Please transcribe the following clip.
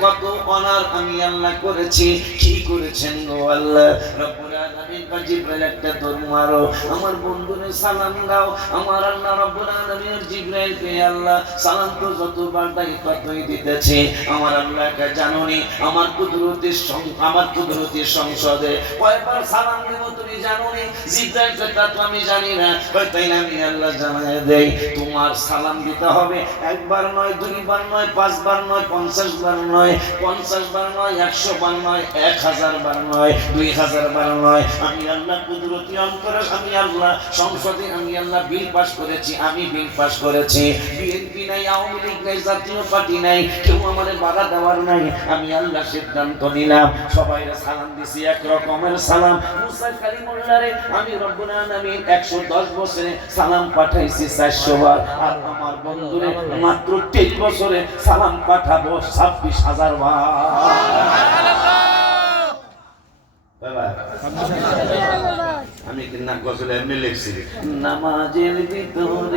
কত অনার আমি আল্লাহ করেছি কি করেছেন গো আল্লাহ? রব্বুল আমি জানি না। আমি আল্লাহ দেই। তোমার সালাম দিতে হবে একবার নয়, দুইবার নয়, পাঁচবার নয় পঞ্চাশ বার নয় পঞ্চাশ বার নয়, একশো বার নয়, এক হাজার বার নয়, দুই হাজার বার নয়। আমি আল্লাহ কুদরতি অন্তরে আমি আল্লাহ, সংসদে আমি আল্লাহ বিল পাস করেছি, আমি বিল পাস করেছি। বিএনপি নাই, আওয়ামী লীগ নাই, জাতীয় পার্টি নাই, কেউ আমার বাধা দেওয়ার নাই, আমি আল্লাহ সিদ্ধান্ত নিলাম সবাই সালাম দিছি, এক রকমের সালাম। মুসা কালিমুল্লারে আমি রব্বুল আলামিন 110 বছরে সালাম পাঠাইছি 400 বার, আর আমার বন্ধুরে মাত্র 23 বছরে সালাম পাঠাবো 26000 বার। বাবা আমি কি না গজল এমনি লিখছি নামাজের ভিতরে